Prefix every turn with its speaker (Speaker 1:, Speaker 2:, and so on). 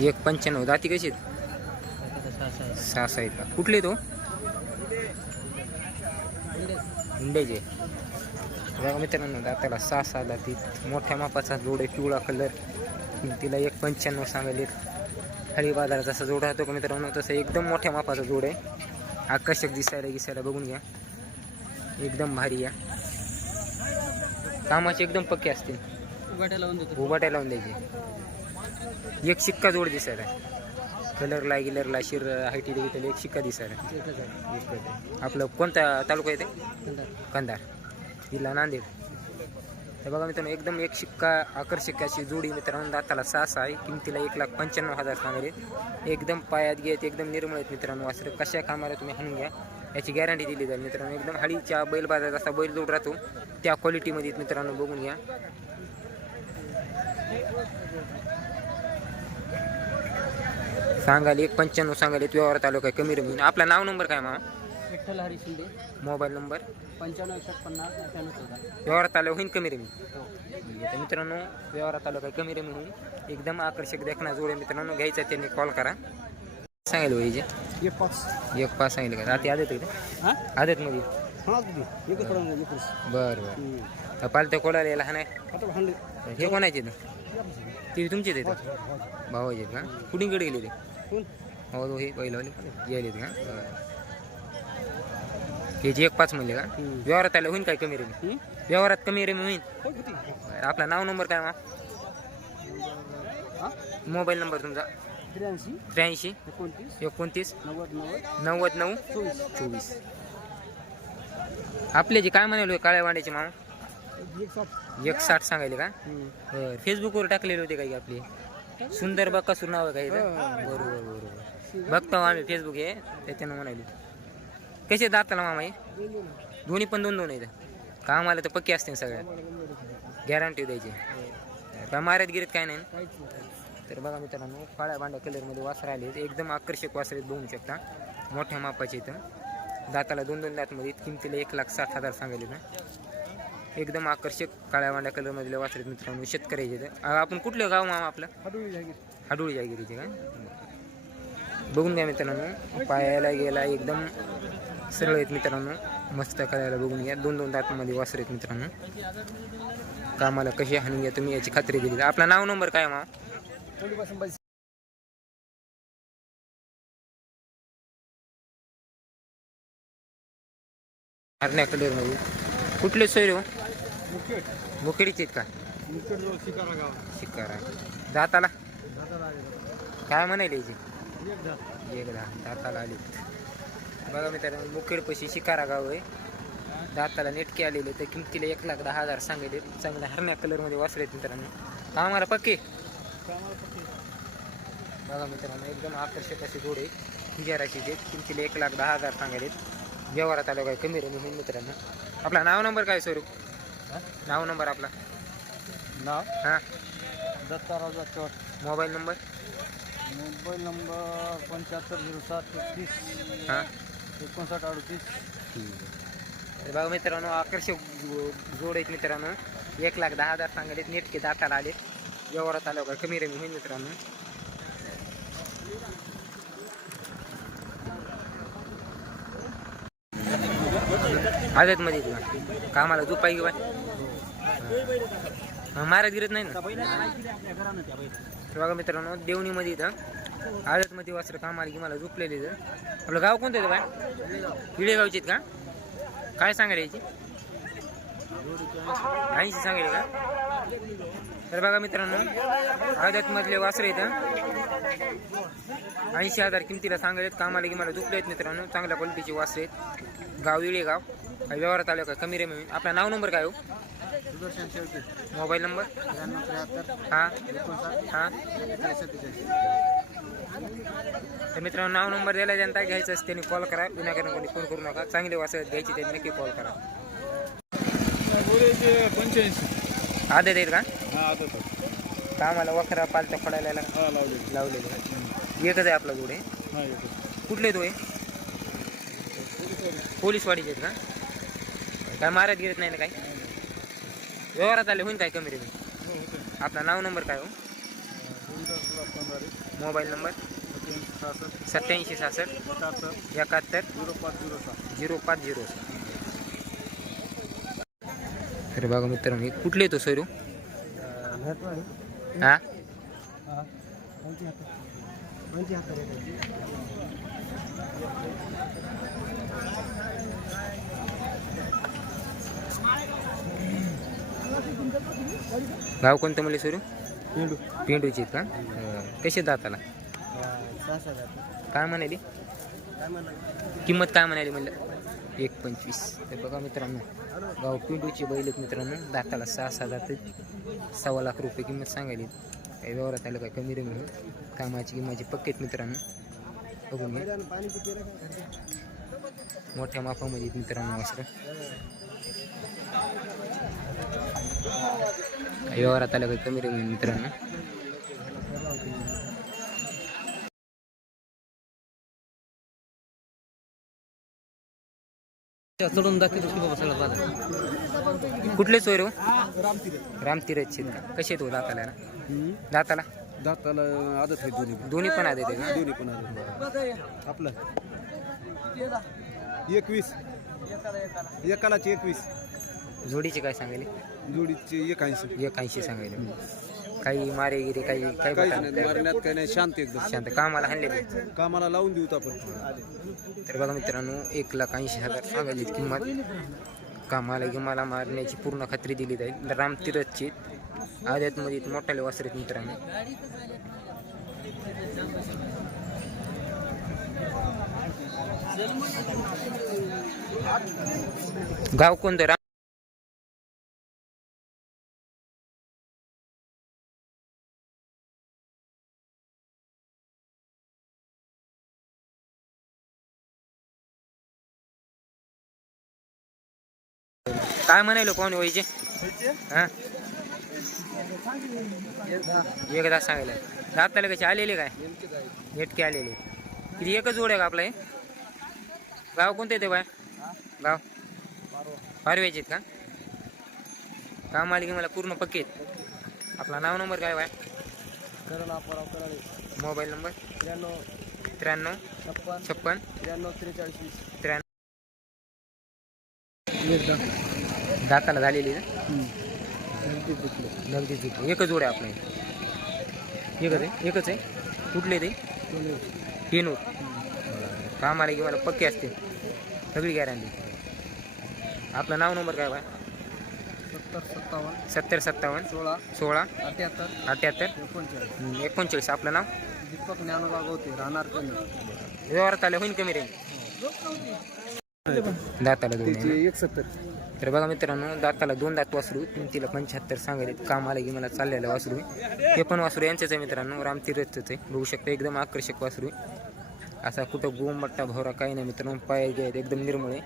Speaker 1: एक पंच्याण्णव. दाती कशी आहेत? सहा सहा का? कुठले तो? हुंड्याचे. बघा मित्रांनो दाताला सहा सहा दाती. मोठ्या मापाचा जोड आहे पिवळा कलर तिला एक पंच्याण्णव सांगायले हळी बाजारात जसा जोड राहतो का मित्रांनो तसं एकदम मोठ्या मापाचा जोड आहे. आकर्षक दिसायला गिसायला बघून घ्या. एकदम भारी या कामाचे एकदम पक्के असतील. उभाट्या लावून द्यायची. एक शिक्का जोड दिसायला. कलरला गिलरला शिर हायटी दिली एक शिक्का दिसायला. आपलं कोणता तालुका येते?
Speaker 2: कंधार.
Speaker 1: जिल्हा नांदेड. तर बघा मित्रांनो एकदम एक शिक्का आकर्षक अशी जोडी मित्रांनो दाताला सहा सहा आहे. किमतीला एक लाख पंच्याण्णव हजार सांगाले एकदम पायात घेत एकदम निर्मळ आहेत मित्रांनो वासरं. कशा कामाला तुम्ही हाणून घ्या याची गॅरंटी दिली जाईल मित्रांनो. एकदम हळीच्या बैल बाजारात असा बैल जोड राहतो. त्या क्वालिटीमध्ये मित्रांनो बघून घ्या. सांगाल एक पंच्याण्णव सांगाल व्यवहारात आलो काय कमी रमी. आपला नाव नंबर काय मामा?
Speaker 2: विठ्ठल हरी शिंदे.
Speaker 1: Mobile number?
Speaker 2: पंच्याण्णव एकशे पन्नास अठ्ठ्याण्णव चौदा.
Speaker 1: व्यवहारात आलं होईन कमी रमी.
Speaker 2: हो.
Speaker 1: तर मित्रांनो व्यवहारात आलं काय कमी रमी होऊन. एकदम आकर्षक देखना जोडे मित्रांनो घ्यायचा त्यांनी कॉल करा. सांगेल वहिजे
Speaker 2: एक पाच.
Speaker 1: एक पाच सांगितलं का? रात्री आदत आहे
Speaker 2: हां?
Speaker 1: का आदतमध्ये
Speaker 2: हां एकच एकच.
Speaker 1: बरं बरं. पालत्या कोलाला यायला हा नाही?
Speaker 2: आता
Speaker 1: हे कोणाचे ते ती तुमचेच आहेत? भावाचे आहेत का? कुठीकडे गेले ते?
Speaker 2: कोण
Speaker 1: हो हे पहिलं गेले ते का? हे जे एक पाच म्हणले का. व्यवहारात आलं होईन काय कमी रमी? व्यवहारात कमी रमी होईन.
Speaker 2: हो
Speaker 1: बरं, आपला नाव नंबर काय मा? मोबाईल नंबर तुमचा?
Speaker 2: त्र्याऐंशी.
Speaker 1: त्र्याऐंशी.
Speaker 2: एकोणतीस.
Speaker 1: एकोणतीस.
Speaker 2: नव्वद नव्वद.
Speaker 1: नव्वद नऊ.
Speaker 2: चोवीस.
Speaker 1: चोवीस. आपले जे काय म्हणाले काळ्या वांड्याचे मामा?
Speaker 2: एक साठ
Speaker 1: एक साठ सांगायले का
Speaker 2: हं.
Speaker 1: फेसबुकवर टाकलेले होते काही आपले? सुंदर बकासूर नाव आहे काही
Speaker 2: हा.
Speaker 1: बरोबर बरोबर. बघतो आम्ही फेसबुक आहे त्याच्यानं म्हणाले. कसे दाताला मामा हे? दोन्ही पण दोन दोन आहेत. कामाला तर पक्के असते सगळ्या. गॅरंटी द्यायची. काय मारत गिरीत काय नाही. तर बघा मित्रांनो काळ्या भांड्या कलरमध्ये वासर आले एकदम आकर्षक वासर आहेत बघू शकता. मोठ्या मापाचे इथं. दाताला दोन दोन दातमध्ये किमतीला एक लाख साठ हजार सांगायले ना एकदम आकर्षक काळ्या भांड्या कलरमधले वासर आहेत मित्रांनो शेतकऱ्याचे आपण कुठलं गाव मामा आपलं?
Speaker 2: हाडून जागीर.
Speaker 1: हाडोळी जागिरीचे काय? बघून घ्या मित्रांनो पायाला गेला एकदम सरळ आहेत मित्रांनो मस्त करायला बघून घ्या. दोन दोन दातामध्ये वासर आहेत मित्रांनो. कामाला कशी हाणून घ्या तुम्ही याची खात्री दिली आपला नाव नंबर काय
Speaker 2: बाई
Speaker 1: हरण्या कलरमध्ये कुठले सोय हो? मुकेडीचे आहेत का?
Speaker 2: शिकारा
Speaker 1: दाताला? काय म्हणायला याची?
Speaker 2: एक दात.
Speaker 1: एक दहा दाताला आली. बघा मित्रांनो मुखेडपशी शिकारा गाव आहे. दाताला नेटके आलेले तर किमतीला एक लाख दहा हजार सांगितले चांगल्या हरण्या कलरमध्ये वासरे आहेत मित्रांनो.
Speaker 2: कामाला पक्की?
Speaker 1: बघा मित्रांनो एकदम आकर्षक असे जोडे हिजाराचे किमतीला एक लाख दहा हजार सांगायले व्यवहारात आलं काय कमी रे म्हणून मित्रांनो. आपला नाव नंबर काय स्वरूप? नाव नंबर आपला.
Speaker 2: नाव?
Speaker 1: हां.
Speaker 2: Dattarao Jatwat
Speaker 1: mobile number?
Speaker 2: Mobile number पंच्याहत्तर झिरो सात एकतीस.
Speaker 1: हां.
Speaker 2: एकोणसाठ अडतीस.
Speaker 1: बघा मित्रांनो आकर्षक जोड आहेत मित्रांनो. एक लाख दहा हजार सांगायले नेटके दाताला आले व्यवहारात आलं का कमी रमी होईल मित्रांनो. आहेत मध्ये तुला कामाला तू पाहिजे बाय? महाराज गिरत नाही ना. तर बघा मित्रांनो देवणीमध्ये इथं आदतमध्ये वासर कामाला की मला झोपलेले इथं. आपलं गाव कोणतं आहे बाय? विळेगावचे आहेत का? काय सांगायला याची ऐंशी सांगेल का? तर बघा मित्रांनो आदतमधले वासर इथं ऐंशी हजार किमतीला सांगायलेत कामाला की मला झोपले आहेत मित्रांनो. चांगल्या क्वालिटीचे वासर आहेत. गाव विळेगाव आलं का? कमी रे मिळून आपलं नाव नंबर काय हो?
Speaker 2: सुदर्शन शेवटी
Speaker 1: मोबाईल नंबर?
Speaker 2: त्र्याण्णव त्र्याहत्तर.
Speaker 1: हां. हां. तर मित्रांनो नाव नंबर द्यायला जनता घ्यायचं असते त्यांनी कॉल करा. विनाकारण कोणी फोन करू नका. चांगले वासर घ्यायची त्यांनी नक्की कॉल करा.
Speaker 2: पंच्याऐंशी.
Speaker 1: आदत आहेत का?
Speaker 2: हा आता
Speaker 1: कामाला वखरा पालत्या फोडायला लाग-
Speaker 2: हा लावले
Speaker 1: लावलेले? एकच आहे आपला जोडे.
Speaker 2: हा
Speaker 1: कुठले तो आहे पोलीसवाडीचे आहेत का? काय मारत गिरत नाही ना काय? व्यवहारात आले होईन काय कमी रे आपला नाव नंबर काय हो? Mobile number?
Speaker 2: सत्याऐंशी सहासष्ट एकाहत्तर झिरो पाच झिरो सहा.
Speaker 1: झिरो पाच झिरो तर बघा मित्रांनो मी कुठले येतो सोयरू हा? गाव कोणतं म्हणले सोयरू
Speaker 2: पेंडू.
Speaker 1: पेंडूची का? कसे दाताला? काय म्हणाली? किंमत काय म्हणाली म्हणलं? एक पंचवीस. तर बघा मित्रांनो गाव पिंडूची बैल आहेत मित्रांनो. दाताला सहा सहा दात. सव्वा लाख रुपये किंमत सांगायली. काही व्यवहारात आलं काय कमी रमी कामाची किंमाची पक्के आहेत मित्रांनो. बघून घ्या. मोठ्या मापामध्ये मित्रांनो वस्त्र व्यवहारात आलं काही कमी रमी मित्रांनो.
Speaker 2: चढून दाखवतो की बाबा सगळं बाजार.
Speaker 1: कुठले सोयरो रामतीरचे का कसे तो दाताला ना? दाताला?
Speaker 2: दाताला आदत आहे दोन्ही
Speaker 1: दोन्ही पण आले का?
Speaker 2: दोन्ही पण आदत आपलं. एकवीस. एकालाची एकवीस.
Speaker 1: जोडीचे काय सांगायले
Speaker 2: जोडीची एक ऐंशी
Speaker 1: सांगायले काही मारेगिरी काही काही
Speaker 2: काहीच नाही मारण्यात काही नाही शांत एकदम.
Speaker 1: शांत. कामाला हाणलेले
Speaker 2: कामाला लावून देऊ आपण.
Speaker 1: तर बघा मित्रांनो एक लाख ऐंशी हजार सांगायची किंमत. कामाला गिमाला मारण्याची पूर्ण खात्री दिली जाईल. रामतीरथची आद्यातमध्ये मोठाले वासरे आहेत मित्रांनो. गाव कोणतं? राम काय म्हणायलो कोण व्हायचे हा? एकदा सांगायला दाताला कसे आलेले काय? नेटके आलेले. किती एकच जोड आहे का आपला हे? गाव कोणतं येते बाय? गाव? पारव्याचे का? काम आले की मला पूर्ण पक्के आपला नाव नंबर काय बाय? Mobile number?
Speaker 2: त्र्याण्णव.
Speaker 1: त्र्याण्णव.
Speaker 2: छप्पन.
Speaker 1: छप्पन.
Speaker 2: त्र्याण्णव त्रेचाळीस
Speaker 1: त्र्याण्णव. दाताला झालेली ना? नगदी जिंकली एकच जोड आहे आपलं. हे. एकच आहे? एकच आहे? कुठले ते? पेनूर. काम आले की मला पक्के असते. सगळी गॅरंटी आपलं नाव नंबर काय बाय
Speaker 2: सत्तर सत्तावन्न.
Speaker 1: सत्तर सत्तावन्न.
Speaker 2: सोळा.
Speaker 1: सोळा.
Speaker 2: अठ्याहत्तर.
Speaker 1: अठ्याहत्तर.
Speaker 2: एकोणचाळीस.
Speaker 1: एकोणचाळीस. आपलं नाव?
Speaker 2: दीपक ज्ञानोबा गवते राहणार कमी.
Speaker 1: व्यवहारात आलं होईन कमी रे. दाताला दोन आहे ना?
Speaker 2: एक सत्तर
Speaker 1: तर बघा मित्रांनो दाताला दोन दात वासरू किमतीला पंच्याहत्तर सांगायले काम आलं की मला चाललेलं वासरू. हे पण वासरू यांचंच आहे मित्रांनो रामतीर्थच आहे. बघू शकता एकदम आकर्षक वासरू. असा कुठं गोमट्टा भवरा काही नाही मित्रांनो पाय घ्यायला एकदम निर्मळ आहे.